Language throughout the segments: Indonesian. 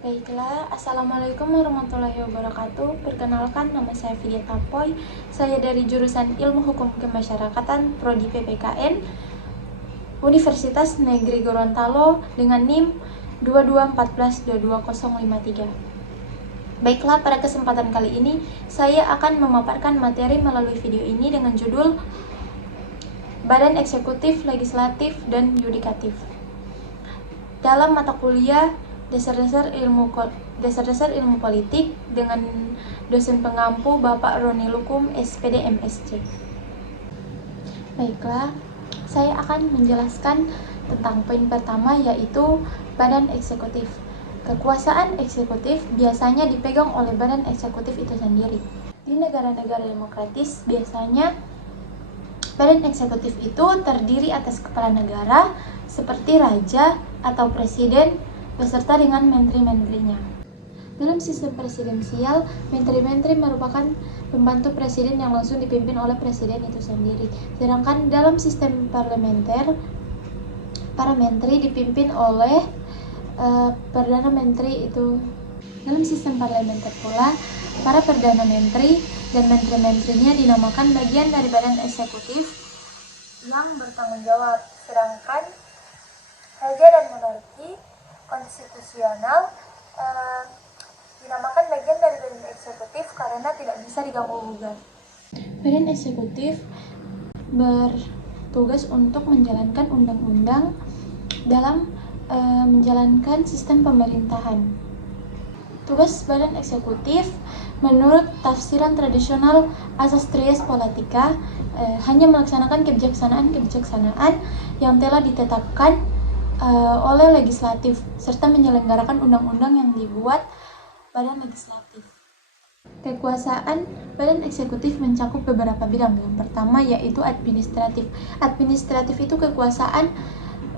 Baiklah, Assalamualaikum warahmatullahi wabarakatuh. Perkenalkan, nama saya Vidya Tapoy. Saya dari jurusan Ilmu Hukum Kemasyarakatan Prodi PPKN Universitas Negeri Gorontalo dengan NIM 2214-22053. Baiklah, pada kesempatan kali ini saya akan memaparkan materi melalui video ini dengan judul Badan Eksekutif, Legislatif, dan Yudikatif. Dalam mata kuliah Dasar-dasar ilmu politik dengan dosen pengampu Bapak Roni Lukum, SPD MSc. Baiklah, saya akan menjelaskan tentang poin pertama, yaitu badan eksekutif. Kekuasaan eksekutif biasanya dipegang oleh badan eksekutif itu sendiri. Di negara-negara demokratis, biasanya badan eksekutif itu terdiri atas kepala negara seperti raja atau presiden beserta dengan menteri-menterinya. Dalam sistem presidensial, menteri-menteri merupakan pembantu presiden yang langsung dipimpin oleh presiden itu sendiri. Sedangkan dalam sistem parlementer, para menteri dipimpin oleh perdana menteri itu. Dalam sistem parlementer pula, para perdana menteri dan menteri-menterinya dinamakan bagian dari badan eksekutif yang bertanggung jawab. Sedangkan raja dan monarki konstitusional dinamakan bagian dari badan eksekutif karena tidak bisa diganggu-gugat. Badan eksekutif bertugas untuk menjalankan undang-undang dalam menjalankan sistem pemerintahan. Tugas badan eksekutif menurut tafsiran tradisional asas Trias Politika hanya melaksanakan kebijaksanaan yang telah ditetapkan oleh legislatif serta menyelenggarakan undang-undang yang dibuat badan legislatif. Kekuasaan badan eksekutif mencakup beberapa bidang. Yang pertama yaitu administratif. Administratif itu kekuasaan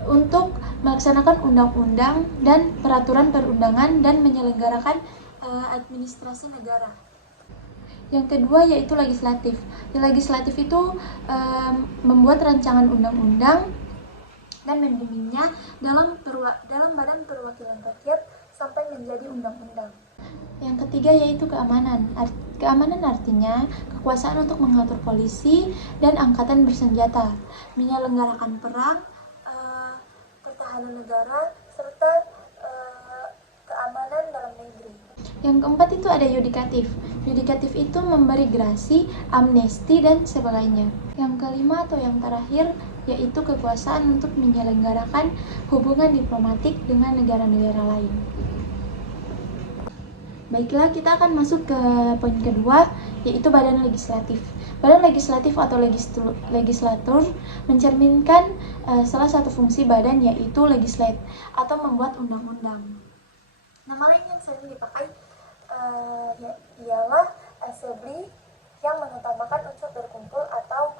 untuk melaksanakan undang-undang dan peraturan perundangan dan menyelenggarakan administrasi negara. Yang kedua yaitu legislatif. Legislatif itu membuat rancangan undang-undang dan membimbingnya dalam badan perwakilan rakyat sampai menjadi undang-undang. Yang ketiga yaitu keamanan. Keamanan artinya kekuasaan untuk mengatur polisi dan angkatan bersenjata, menyelenggarakan perang, pertahanan negara, serta keamanan dalam negeri. Yang keempat itu ada yudikatif. Yudikatif itu memberi grasi, amnesti, dan sebagainya. Yang kelima atau yang terakhir yaitu kekuasaan untuk menyelenggarakan hubungan diplomatik dengan negara-negara lain. Baiklah, kita akan masuk ke poin kedua, yaitu badan legislatif. Badan legislatif atau legislatur mencerminkan salah satu fungsi badan, yaitu legislate atau membuat undang-undang. Nama lain yang sering dipakai ialah assembly yang mengutamakan unsur berkumpul atau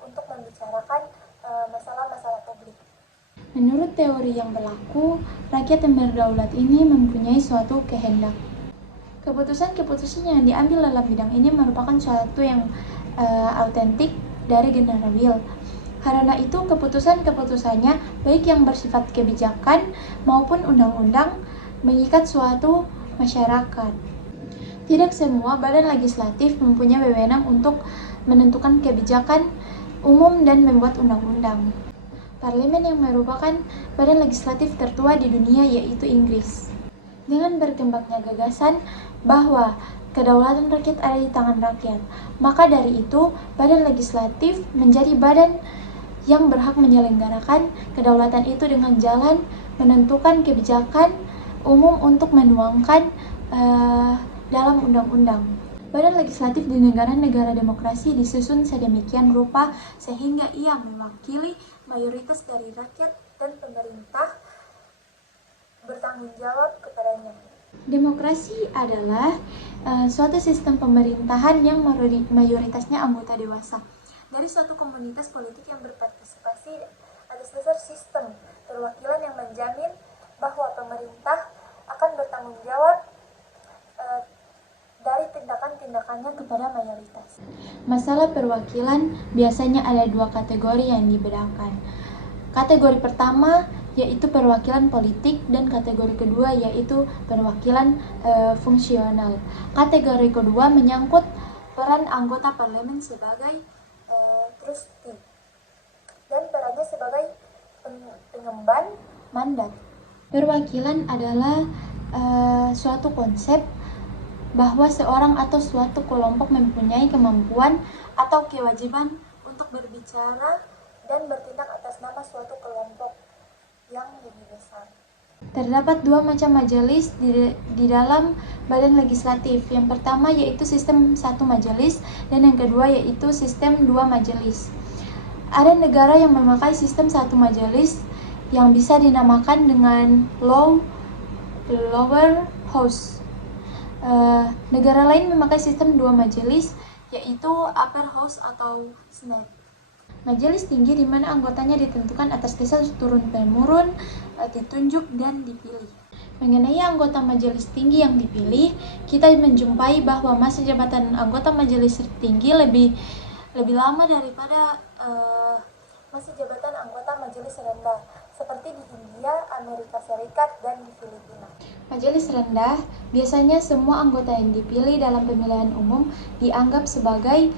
untuk membicarakan masalah-masalah publik. Menurut teori yang berlaku, rakyat yang berdaulat ini mempunyai suatu kehendak. Keputusan-keputusan yang diambil dalam bidang ini merupakan suatu yang autentik dari General Will. Karena itu, keputusan-keputusannya, baik yang bersifat kebijakan maupun undang-undang, mengikat suatu masyarakat. Tidak semua badan legislatif mempunyai wewenang untuk menentukan kebijakan umum dan membuat undang-undang. Parlemen yang merupakan badan legislatif tertua di dunia yaitu Inggris. Dengan berkembangnya gagasan bahwa kedaulatan rakyat ada di tangan rakyat, maka dari itu badan legislatif menjadi badan yang berhak menyelenggarakan kedaulatan itu dengan jalan menentukan kebijakan umum untuk menuangkan dalam undang-undang. Badan legislatif di negara-negara demokrasi disusun sedemikian rupa sehingga ia mewakili mayoritas dari rakyat dan pemerintah bertanggung jawab kepadanya. Demokrasi adalah suatu sistem pemerintahan yang mayoritasnya anggota dewasa dari suatu komunitas politik yang berpartisipasi atas dasar sistem perwakilan yang menjamin bahwa pemerintah akan bertanggung jawab dari tindakan-tindakannya kepada mayoritas. Masalah perwakilan biasanya ada dua kategori yang dibedakan. Kategori pertama yaitu perwakilan politik, dan kategori kedua yaitu perwakilan fungsional. Kategori kedua menyangkut peran anggota parlemen sebagai trustee dan perannya sebagai pengemban mandat. Perwakilan adalah suatu konsep bahwa seorang atau suatu kelompok mempunyai kemampuan atau kewajiban untuk berbicara dan bertindak atas nama suatu kelompok yang lebih besar. Terdapat dua macam majelis di dalam badan legislatif. Yang pertama yaitu sistem satu majelis, dan yang kedua yaitu sistem dua majelis. Ada negara yang memakai sistem satu majelis yang bisa dinamakan dengan lower house. Negara lain memakai sistem dua majelis, yaitu upper house atau senate. Majelis tinggi di mana anggotanya ditentukan atas dasar turun-temurun, ditunjuk dan dipilih. Mengenai anggota majelis tinggi yang dipilih, kita menjumpai bahwa masa jabatan anggota majelis tinggi lebih lama daripada masa jabatan anggota majelis rendah, seperti di India, Amerika Serikat, dan di Filipina. Majelis rendah, biasanya semua anggota yang dipilih dalam pemilihan umum dianggap sebagai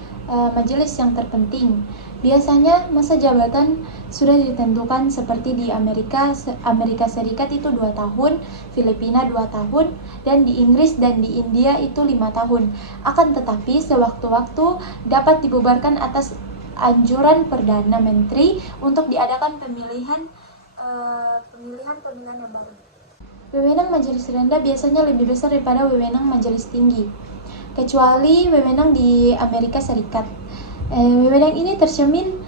majelis yang terpenting. Biasanya masa jabatan sudah ditentukan seperti di Amerika Serikat itu 2 tahun, Filipina 2 tahun, dan di Inggris dan di India itu 5 tahun. Akan tetapi sewaktu-waktu dapat dibubarkan atas anjuran Perdana Menteri untuk diadakan pemilihan yang baru. Wewenang majelis rendah biasanya lebih besar daripada wewenang majelis tinggi, kecuali wewenang di Amerika Serikat. Wewenang ini tercermin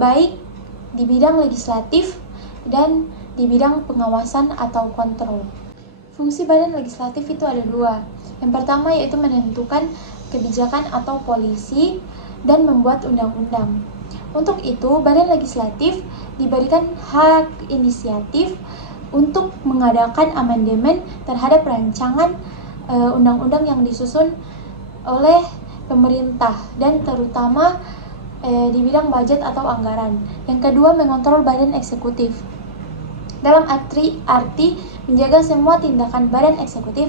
baik di bidang legislatif dan di bidang pengawasan atau kontrol. Fungsi badan legislatif itu ada 2. Yang pertama yaitu menentukan kebijakan atau polisi dan membuat undang-undang. Untuk itu, badan legislatif diberikan hak inisiatif untuk mengadakan amandemen terhadap rancangan undang-undang yang disusun oleh pemerintah, dan terutama di bidang budget atau anggaran. Yang kedua, mengontrol badan eksekutif. Dalam arti menjaga semua tindakan badan eksekutif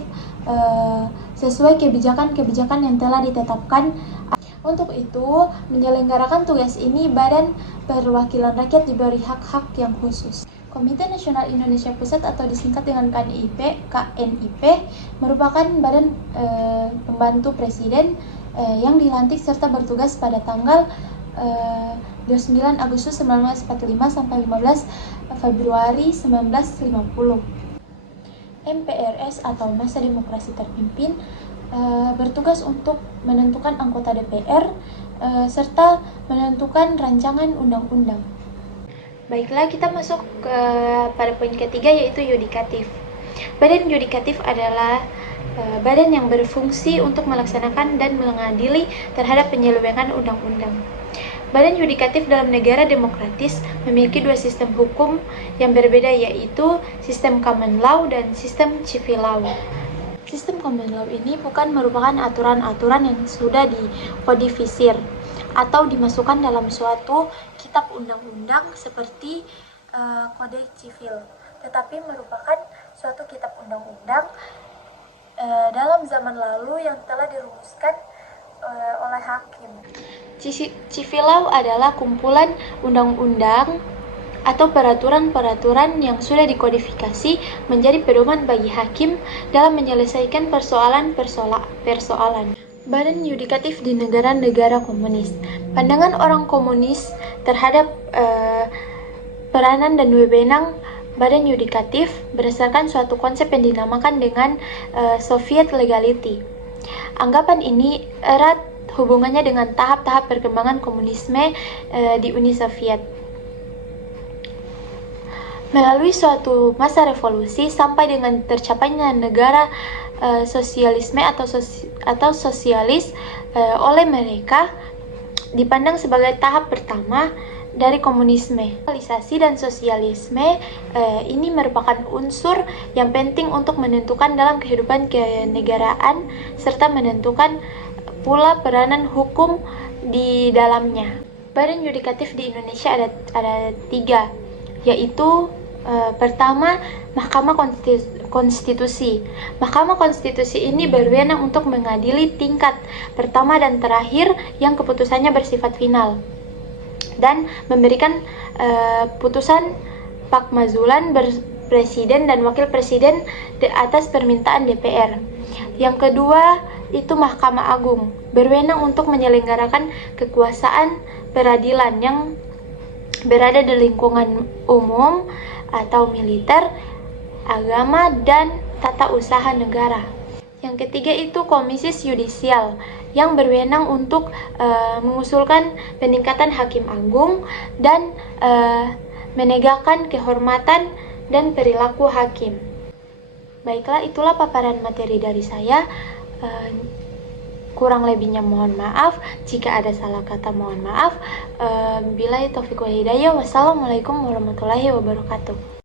sesuai kebijakan-kebijakan yang telah ditetapkan. Untuk itu, menyelenggarakan tugas ini, Badan Perwakilan Rakyat diberi hak-hak yang khusus. Komite Nasional Indonesia Pusat atau disingkat dengan KNIP merupakan badan pembantu presiden yang dilantik serta bertugas pada tanggal 29 Agustus 1945 sampai 15 Februari 1950. MPRS atau Masa Demokrasi Terpimpin bertugas untuk menentukan anggota DPR serta menentukan rancangan undang-undang. Baiklah, kita masuk pada poin ketiga, yaitu yudikatif. Badan yudikatif adalah badan yang berfungsi untuk melaksanakan dan mengadili terhadap penyelewengan undang-undang. Badan yudikatif dalam negara demokratis memiliki 2 sistem hukum yang berbeda, yaitu sistem common law dan sistem civil law. Sistem common law ini bukan merupakan aturan-aturan yang sudah dikodifisir atau dimasukkan dalam suatu kitab undang-undang seperti kode sivil, tetapi merupakan suatu kitab undang-undang dalam zaman lalu yang telah dirumuskan oleh hakim. Civil law adalah kumpulan undang-undang atau peraturan-peraturan yang sudah dikodifikasi menjadi pedoman bagi hakim dalam menyelesaikan persoalan. Badan yudikatif di negara-negara komunis. Pandangan orang komunis terhadap peranan dan wewenang badan yudikatif berdasarkan suatu konsep yang dinamakan dengan Soviet legality. Anggapan ini erat hubungannya dengan tahap-tahap perkembangan komunisme di Uni Soviet. Melalui suatu masa revolusi sampai dengan tercapainya negara sosialisme atau sosialis oleh mereka dipandang sebagai tahap pertama dari komunisme. Sosialisasi dan sosialisme ini merupakan unsur yang penting untuk menentukan dalam kehidupan kenegaraan serta menentukan pula peranan hukum di dalamnya. Badan yudikatif di Indonesia ada 3. yaitu pertama, Mahkamah Konstitusi. Mahkamah Konstitusi ini berwenang untuk mengadili tingkat pertama dan terakhir yang keputusannya bersifat final dan memberikan putusan pakmazulan presiden dan wakil presiden atas permintaan DPR. Yang kedua itu Mahkamah Agung, berwenang untuk menyelenggarakan kekuasaan peradilan yang berada di lingkungan umum atau militer, agama, dan tata usaha negara. Yang ketiga itu Komisi Yudisial yang berwenang untuk mengusulkan peningkatan hakim agung dan menegakkan kehormatan dan perilaku hakim. Baiklah, itulah paparan materi dari saya. Kurang lebihnya mohon maaf, jika ada salah kata mohon maaf. Billahi taufiq wal hidayah. Wassalamualaikum warahmatullahi wabarakatuh.